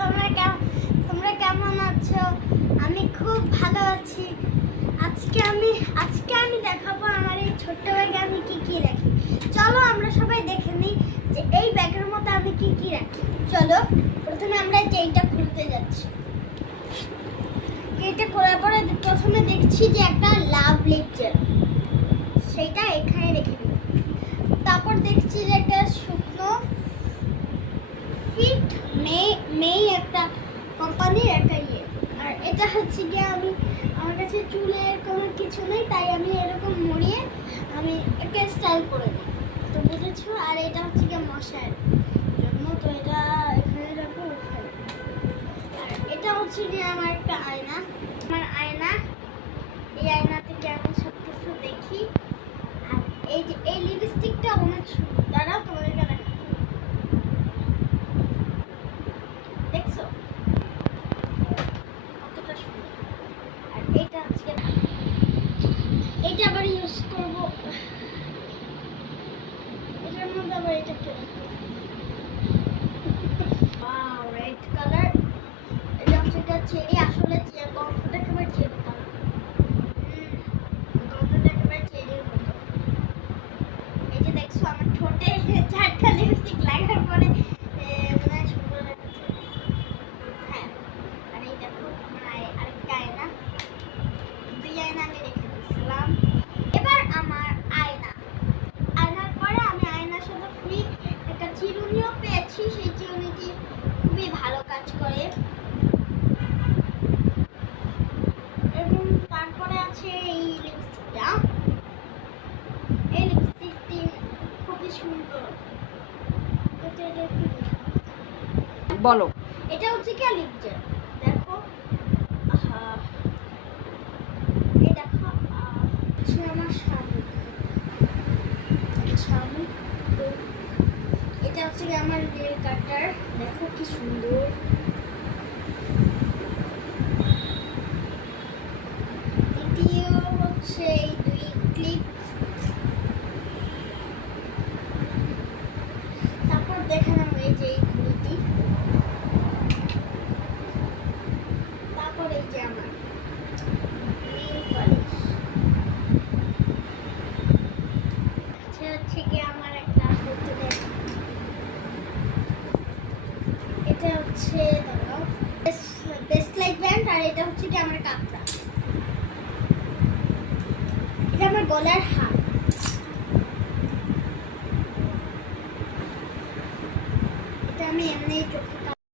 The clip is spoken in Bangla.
তোমরা কেমন আছো? আমি খুব ভালো আছি। আজকে আমি দেখাবো আমার এই ছোট্ট ব্যাগে আমি কি রাখি। চলো আমরা সবাই দেখে নিই যে এই ব্যাগের মধ্যে আমি কি রাখি। চলো প্রথমে আমরা চেইনটা খুলতে যাচ্ছি। চেইনটা খোলার পরে প্রথমে দেখছি যে একটা লাভ লিপ জেল, সেটা এখানে রেখে দিই। তারপর দেখছি যে একটা শুকনো ফিট মেই একটা কোম্পানির একটা আর এটা হচ্ছে গিয়ে আমার কাছে চুলের কোনো কিছু নেই, তাই আমি এরকম মুড়িয়ে আমি একটা স্টাইল করে দিই, তো বুঝেছো। আর এটা হচ্ছে গিয়ে মশার জন্য, তো এটা এখানে রাখবো। আর এটা হচ্ছে গিয়ে আমার একটা আয়না, এই আয়না থেকে আমি সব কিছু দেখি। আর এই যে এই লিপস্টিকটা অনেক সুন্দর, দাঁড়াও তোমাদেরকে দেখাবো। দেখছো কতটা সুন্দর। আর এটা আজকে এটা আবার ইউজ করব, এটার মধ্যে আবার এটা কি ওয়াও, রেড কালার। এটা হচ্ছে চেরি, আসলে গন্ধটা একেবারে চেরি কালার, গন্ধটা একেবারে চেরির মতো। এই যে দেখছো আমার ঠোঁটে চারটা লিপস্টিক লাগার পরে মনে সুন্দর লাগছে। হ্যাঁ, আর এই দেখো আমার আরেকটা আয়না, দুই আয়না আমি রেখে দিয়েছিলাম। এবার আমার আয়নার পরে আমি আয়নার সাথে ফ্রি একটা চিরুনিও পেয়েছি, সেই চিরুনিটি খুবই ভালো কাজ করে। এবং তারপরে আছে এই লিপস্টিকটা, এই লিপস্টিকটি খুবই সুন্দর। বলো, এটা হচ্ছে কি লিপ জেল, দেখো। এই দেখো হচ্ছে আমার শামু। এটা হচ্ছে কি আমার নেল কাটার, দেখো কি সুন্দর। দ্বিতীয় হচ্ছে এই দুই ক্লিপ। তারপর দেখে নাও এই যে এই ঘড়িটি। তারপর এই যে আমার নেল পলিশ। হচ্ছে কি আমার একটা বোতলের, এটা হচ্ছে বেস্ট লাইট ব্যান্ড। আর এটা হচ্ছে কি আমার কাপড়া, এটা আমার গলার হার। এটা আমি এমনি চোখে